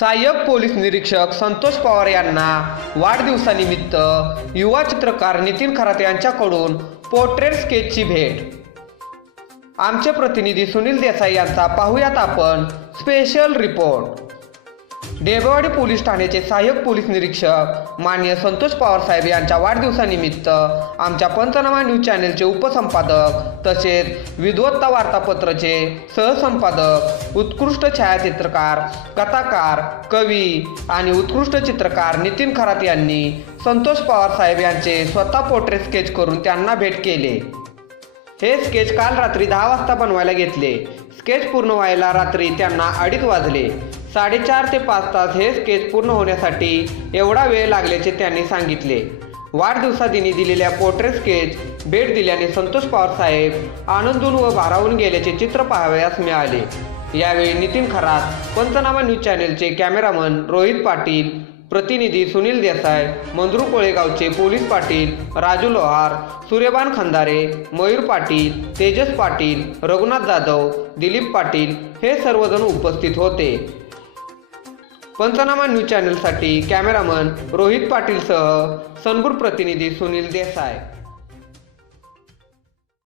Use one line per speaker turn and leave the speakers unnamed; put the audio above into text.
सहाय्यक पोलीस निरीक्षक संतोष पवार यांना वाढदिवसानिमित्त युवा चित्रकार नितीन खरात यांच्याकडून पोर्ट्रेट स्केचची भेट. आमचे प्रतिनिधी सुनील देसाई यांचा पाहूयात आपण स्पेशल रिपोर्ट. डेबेवाडी पोलीस ठाण्याचे सहाय्यक पोलीस निरीक्षक माननीय संतोष पवार साहेब यांच्या वाढदिवसानिमित्त आमच्या पंचनामा न्यूज चॅनेलचे उपसंपादक तसेच विद्वत्ता वार्तापत्रचे सहसंपादक उत्कृष्ट छायाचित्रकार कथाकार कवी आणि उत्कृष्ट चित्रकार नितीन खरात यांनी संतोष पवार साहेब यांचे स्वतः पोर्ट्रेट स्केच करून त्यांना भेट केले. हे स्केच काल रात्री दहा वाजता बनवायला घेतले. स्केच पूर्ण व्हायला रात्री त्यांना अडीच वाजले. साडेचार ते पाच तास हे स्केच पूर्ण होण्यासाठी एवढा वेळ लागल्याचे त्यांनी सांगितले. वाढदिवसादिनी दिलेल्या पोर्ट्रेट स्केच भेट दिल्याने संतोष पवार साहेब आनंदून व भारावून गेल्याचे चित्र पाहावयास मिळाले. यावेळी नितीन खरात पंचनामा न्यूज चॅनेलचे कॅमेरामन रोहित पाटील प्रतिनिधी सुनील देसाई मंजरू कोळेगावचे पोलीस पाटील राजू लोहार सूर्यबान खंदारे मयूर पाटील तेजस पाटील रघुनाथ जाधव दिलीप पाटील हे सर्वजण उपस्थित होते. पंचनामा न्यूज चॅनलसाठी कॅमेरामन रोहित पाटीलसह सनपूर प्रतिनिधी सुनील देसाय